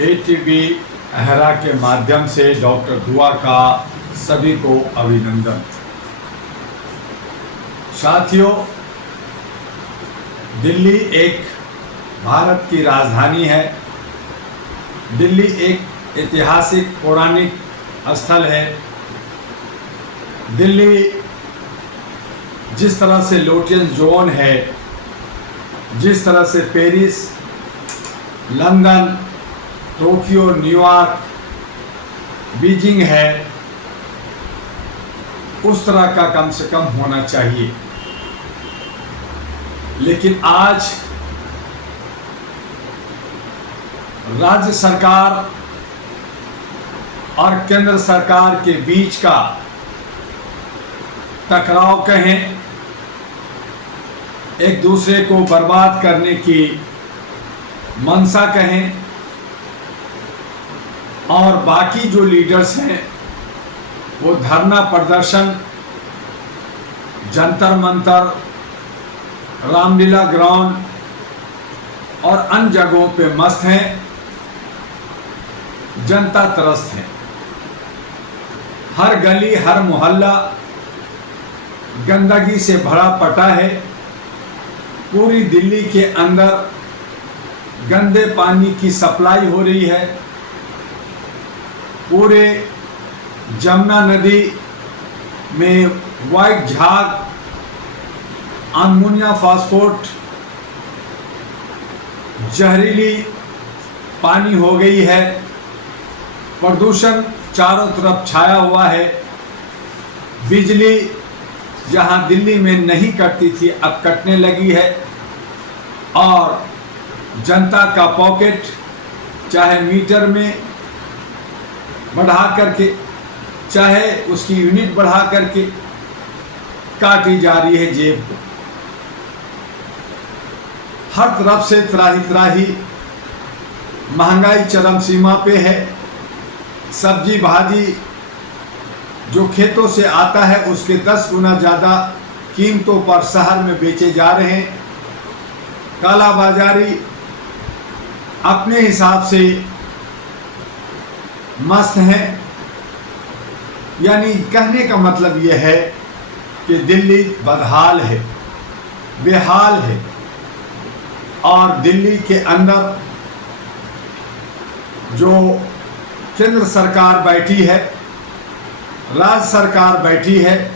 ATV अहरा के माध्यम से डॉक्टर दुआ का सभी को अभिनंदन। साथियों, दिल्ली एक भारत की राजधानी है। दिल्ली एक ऐतिहासिक पौराणिक स्थल है। दिल्ली जिस तरह से लोटियन जोन है, जिस तरह से Paris, London, Tokyo, New York, Beijing है, उस तरह का कम से कम होना चाहिए। लेकिन आज राज्य सरकार और केंद्र सरकार के बीच का टकराव कहें, एक दूसरे को बर्बाद करने की मंशा कहें, और बाकी जो लीडर्स हैं वो धरना प्रदर्शन, जंतर मंतर, रामलीला ग्राउंड और अन्य जगहों पे मस्त हैं। जनता त्रस्त है। हर गली, हर मोहल्ला गंदगी से भरा पटा है। पूरी दिल्ली के अंदर गंदे पानी की सप्लाई हो रही है। पूरे जमुना नदी में व्हाइट झाग, अमोनिया फॉस्फेट, जहरीली पानी हो गई है। प्रदूषण चारों तरफ छाया हुआ है। बिजली जहां दिल्ली में नहीं कटती थी, अब कटने लगी है। और जनता का पॉकेट, चाहे मीटर में बढ़ा करके, चाहे उसकी यूनिट बढ़ा करके, काटी जा रही है जेब को। हर तरफ से त्राही त्राही, महंगाई चरम सीमा पे है। सब्जी भाजी जो खेतों से आता है उसके 10 गुना ज़्यादा कीमतों पर शहर में बेचे जा रहे हैं। काला बाजारी अपने हिसाब से मस्त हैं। यानी कहने का मतलब यह है कि दिल्ली बदहाल है, बेहाल है। और दिल्ली के अंदर जो केंद्र सरकार बैठी है, राज्य सरकार बैठी है,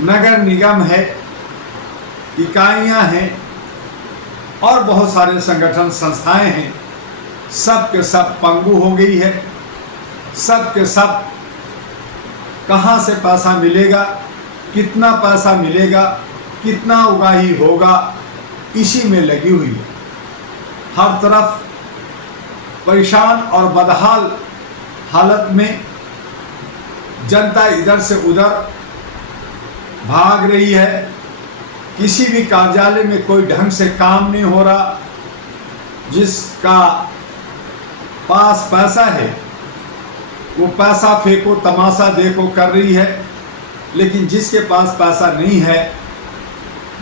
नगर निगम है, इकाइयां हैं और बहुत सारे संगठन संस्थाएं हैं, सब के सब पंगु हो गई है। सब के सब कहां से पैसा मिलेगा, कितना पैसा मिलेगा, कितना उगाही होगा, इसी में लगी हुई है। हर तरफ परेशान और बदहाल हालत में जनता इधर से उधर भाग रही है। किसी भी कार्यालय में कोई ढंग से काम नहीं हो रहा। जिसका पास पैसा है वो पैसा फेंको, तमाशा देखो कर रही है। लेकिन जिसके पास पैसा नहीं है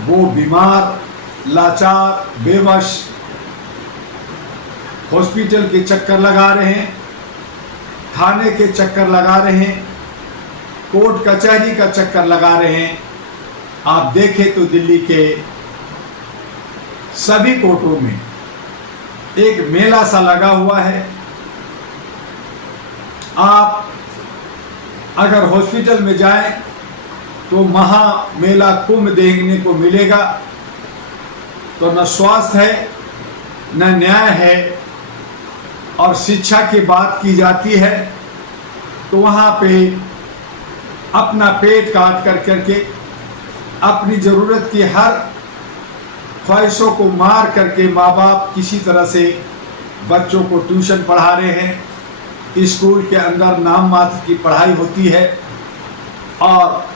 वो बीमार, लाचार, बेवश हॉस्पिटल के चक्कर लगा रहे हैं, थाने के चक्कर लगा रहे हैं, कोर्ट कचहरी का चक्कर लगा रहे हैं। आप देखें तो दिल्ली के सभी कोर्टों में एक मेला सा लगा हुआ है। आप अगर हॉस्पिटल में जाएं तो महा मेला कुंभ देखने को मिलेगा। तो न स्वास्थ्य है, न न्याय है, और शिक्षा की बात की जाती है तो वहाँ पे अपना पेट काट कर करके, अपनी ज़रूरत की हर ख्वाहिशों को मार करके माँ बाप किसी तरह से बच्चों को ट्यूशन पढ़ा रहे हैं। स्कूल के अंदर नाम मात्र की पढ़ाई होती है और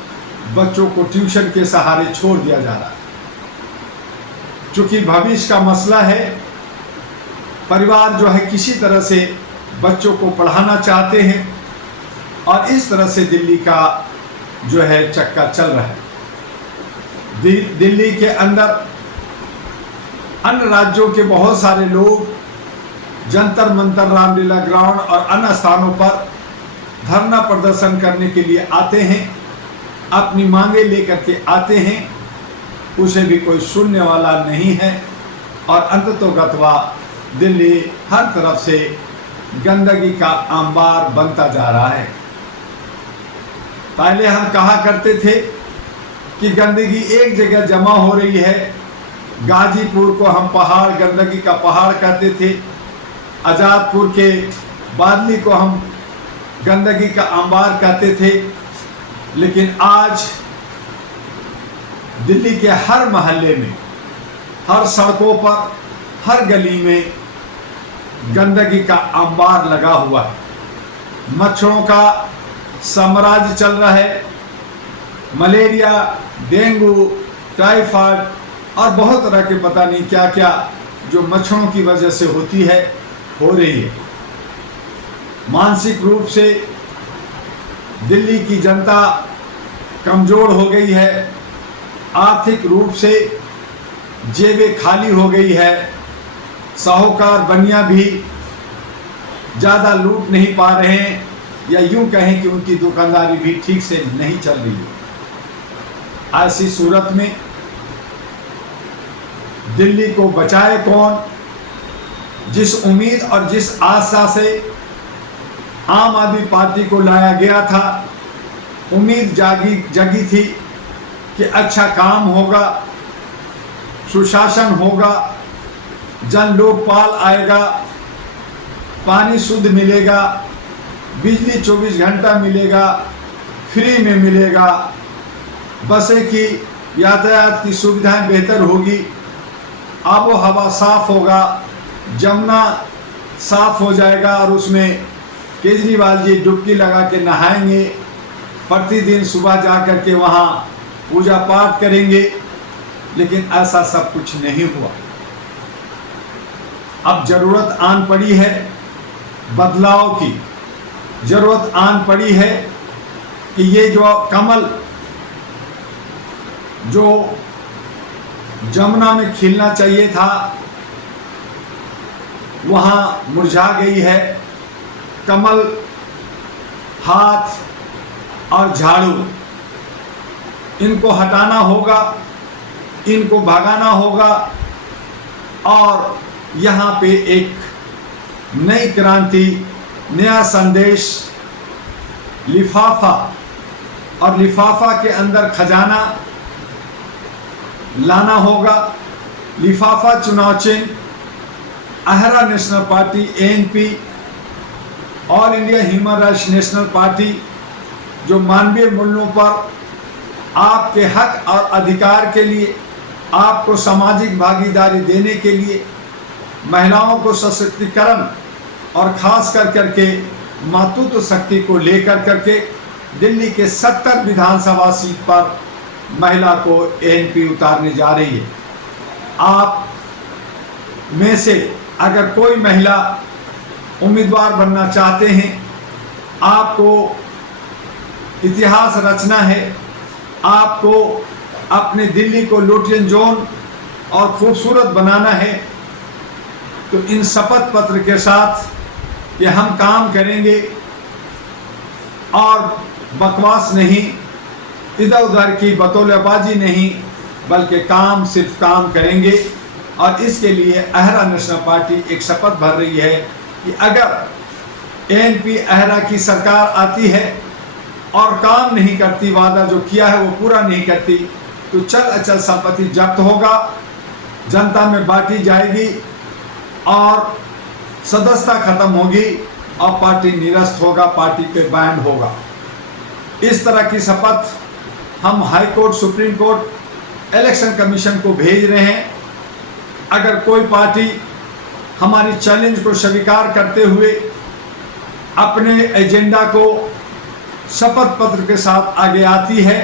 बच्चों को ट्यूशन के सहारे छोड़ दिया जा रहा है। चूँकि भविष्य का मसला है, परिवार जो है किसी तरह से बच्चों को पढ़ाना चाहते हैं और इस तरह से दिल्ली का जो है चक्का चल रहा है। दिल्ली के अंदर अन्य राज्यों के बहुत सारे लोग जंतर मंतर, रामलीला ग्राउंड और अन्य स्थानों पर धरना प्रदर्शन करने के लिए आते हैं, अपनी मांगे लेकर के आते हैं, उसे भी कोई सुनने वाला नहीं है। और अंततोगत्वा दिल्ली हर तरफ से गंदगी का अंबार बनता जा रहा है। पहले हम कहा करते थे कि गंदगी एक जगह जमा हो रही है। गाजीपुर को हम पहाड़, गंदगी का पहाड़ कहते थे। आज़ादपुर के बादली को हम गंदगी का अंबार कहते थे। लेकिन आज दिल्ली के हर मोहल्ले में, हर सड़कों पर, हर गली में गंदगी का अंबार लगा हुआ है। मच्छरों का साम्राज्य चल रहा है। मलेरिया, डेंगू, टाइफाइड और बहुत तरह के पता नहीं क्या क्या जो मच्छरों की वजह से होती है, हो रही है। मानसिक रूप से दिल्ली की जनता कमज़ोर हो गई है। आर्थिक रूप से जेबें खाली हो गई है। साहूकार बनिया भी ज़्यादा लूट नहीं पा रहे हैं, या यूं कहें कि उनकी दुकानदारी भी ठीक से नहीं चल रही है। ऐसी सूरत में दिल्ली को बचाए कौन? जिस उम्मीद और जिस आशा से आम आदमी पार्टी को लाया गया था, उम्मीद जगी थी कि अच्छा काम होगा, सुशासन होगा, जन लोकपाल आएगा, पानी शुद्ध मिलेगा, बिजली 24 घंटा मिलेगा, फ्री में मिलेगा, बसें की यातायात की सुविधाएं बेहतर होगी, आबो हवा साफ होगा, जमुना साफ हो जाएगा और उसमें केजरीवाल जी डुबकी लगा के नहाएंगे, प्रतिदिन सुबह जा कर के वहाँ पूजा पाठ करेंगे। लेकिन ऐसा सब कुछ नहीं हुआ। अब जरूरत आन पड़ी है बदलाव की। जरूरत आन पड़ी है कि ये जो कमल जो जमुना में खिलना चाहिए था, वहाँ मुरझा गई है। कमल, हाथ और झाड़ू, इनको हटाना होगा, इनको भगाना होगा और यहाँ पे एक नई क्रांति, नया संदेश, लिफाफा और लिफाफा के अंदर खजाना लाना होगा। लिफाफा चुनाव चिन्ह अहरा national party, ANP, all India human rights national party, जो मानवीय मूल्यों पर, आपके हक और अधिकार के लिए, आपको सामाजिक भागीदारी देने के लिए, महिलाओं को सशक्तिकरण और खास कर करके मातृत्व शक्ति को लेकर करके दिल्ली के 70 विधानसभा सीट पर महिला को ANP उतारने जा रही है। आप में से अगर कोई महिला उम्मीदवार बनना चाहते हैं, आपको इतिहास रचना है, आपको अपने दिल्ली को लुटियन जोन और खूबसूरत बनाना है, तो इन शपथ पत्र के साथ कि हम काम करेंगे और बकवास नहीं, इधर उधर की बतौलेबाजी नहीं, बल्कि काम, सिर्फ काम करेंगे। और इसके लिए अहरा नेशनल पार्टी एक शपथ भर रही है कि अगर ANP अहरा की सरकार आती है और काम नहीं करती, वादा जो किया है वो पूरा नहीं करती, तो चल अचल संपत्ति जब्त होगा, जनता में बांटी जाएगी और सदस्यता खत्म होगी और पार्टी निरस्त होगा, पार्टी पे बैन होगा। इस तरह की शपथ हम high court, supreme court, election commission को भेज रहे हैं। अगर कोई पार्टी हमारी चैलेंज को स्वीकार करते हुए अपने एजेंडा को शपथ पत्र के साथ आगे आती है,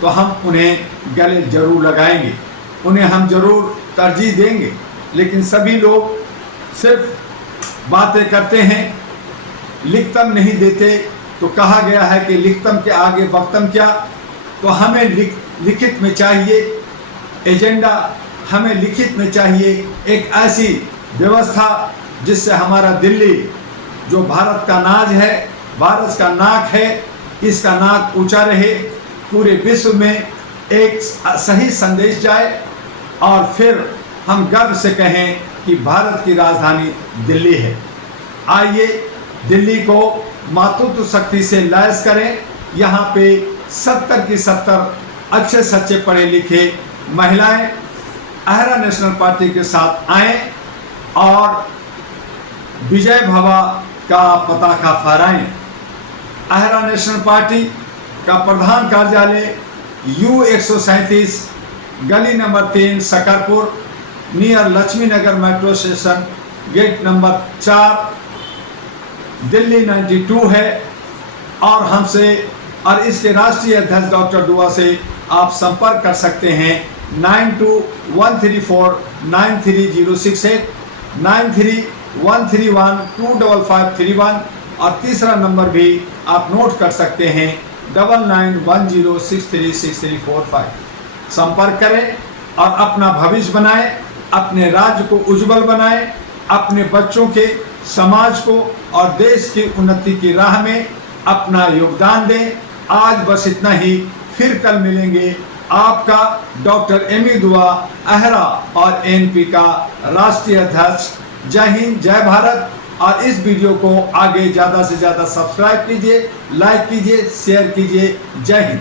तो हम उन्हें गले जरूर लगाएंगे, उन्हें हम जरूर तरजीह देंगे। लेकिन सभी लोग सिर्फ बातें करते हैं, लिखतम नहीं देते। तो कहा गया है कि लिखतम के आगे वक्तम क्या, तो हमें लिखित में चाहिए एजेंडा, हमें लिखित में चाहिए एक ऐसी व्यवस्था जिससे हमारा दिल्ली जो भारत का नाज है, भारत का नाक है, इसका नाक ऊंचा रहे, पूरे विश्व में एक सही संदेश जाए और फिर हम गर्व से कहें कि भारत की राजधानी दिल्ली है। आइए दिल्ली को मातृत्व शक्ति से लैस करें। यहाँ पे 70 की 70 अच्छे सच्चे पढ़े लिखे महिलाएं अहरा नेशनल पार्टी के साथ आएं और विजय भवा का पताका फहराएं। अहरा नेशनल पार्टी का प्रधान कार्यालय U137 गली number 3 Shakarpur near Laxmi Nagar metro station gate number 4 Delhi 92 है। और हमसे और इसके राष्ट्रीय अध्यक्ष डॉक्टर दुआ से आप संपर्क कर सकते हैं 9213493068 9313125531 और तीसरा नंबर भी आप नोट कर सकते हैं 9910636345। संपर्क करें और अपना भविष्य बनाएं, अपने राज्य को उज्जवल बनाएं, अपने बच्चों के, समाज को और देश की उन्नति की राह में अपना योगदान दें। आज बस इतना ही, फिर कल मिलेंगे। आपका डॉक्टर एमी दुआ, अहरा और एनपी का राष्ट्रीय अध्यक्ष। जय हिंद, जय भारत। और इस वीडियो को आगे ज़्यादा से ज़्यादा सब्सक्राइब कीजिए, लाइक कीजिए, शेयर कीजिए। जय हिंद।